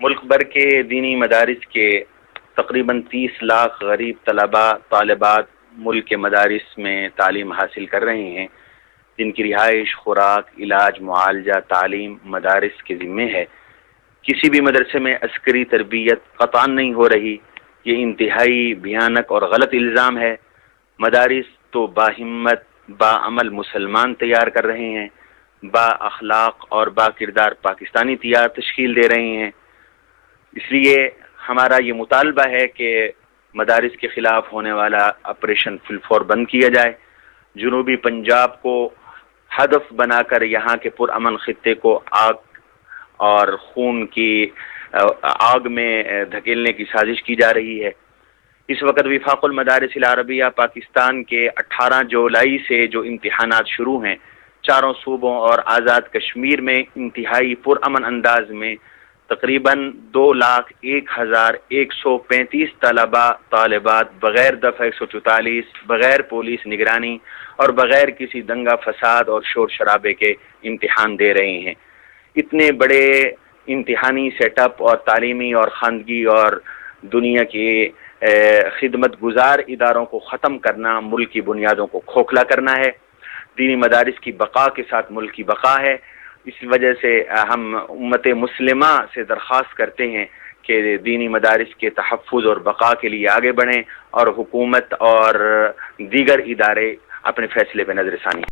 ملک بھر کے دینی مدارس کے تقریباً 30 لاکھ غریب طلباء طالبات ملک کے مدارس میں تعلیم حاصل کر رہے ہیں، جن کی رہائش، خوراک، علاج، معالجہ، تعلیم مدارس کے ذمے ہے۔ کسی بھی مدرسے میں عسکری تربیت قطعاً نہیں ہو رہی، یہ انتہائی بھیانک اور غلط الزام ہے۔ مدارس تو باہمت، باعمل مسلمان تیار کر رہے ہیں، با اخلاق اور با کردار پاکستانی تشکیل دے رہے ہیں۔ اس لیے ہمارا یہ مطالبہ ہے کہ مدارس کے خلاف ہونے والا آپریشن فی الفور بند کیا جائے۔ جنوبی پنجاب کو ہدف بنا کر یہاں کے پرامن خطے کو آگ اور خون کی آگ میں دھکیلنے کی سازش کی جا رہی ہے۔ اس وقت وفاق المدارس العربیہ پاکستان کے 18 جولائی سے جو امتحانات شروع ہیں، چاروں صوبوں اور آزاد کشمیر میں انتہائی پرامن انداز میں تقریباً 2,01,135 طلباء طالبات بغیر دفعہ 144، بغیر پولیس نگرانی اور بغیر کسی دنگا فساد اور شور شرابے کے امتحان دے رہے ہیں۔ اتنے بڑے امتحانی سیٹ اپ اور تعلیمی اور خواندگی اور دنیا کی خدمت گزار اداروں کو ختم کرنا ملک کی بنیادوں کو کھوکھلا کرنا ہے۔ دینی مدارس کی بقا کے ساتھ ملک کی بقا ہے۔ اس وجہ سے ہم امت مسلمہ سے درخواست کرتے ہیں کہ دینی مدارس کے تحفظ اور بقا کے لیے آگے بڑھیں اور حکومت اور دیگر ادارے اپنے فیصلے پہ نظر ثانی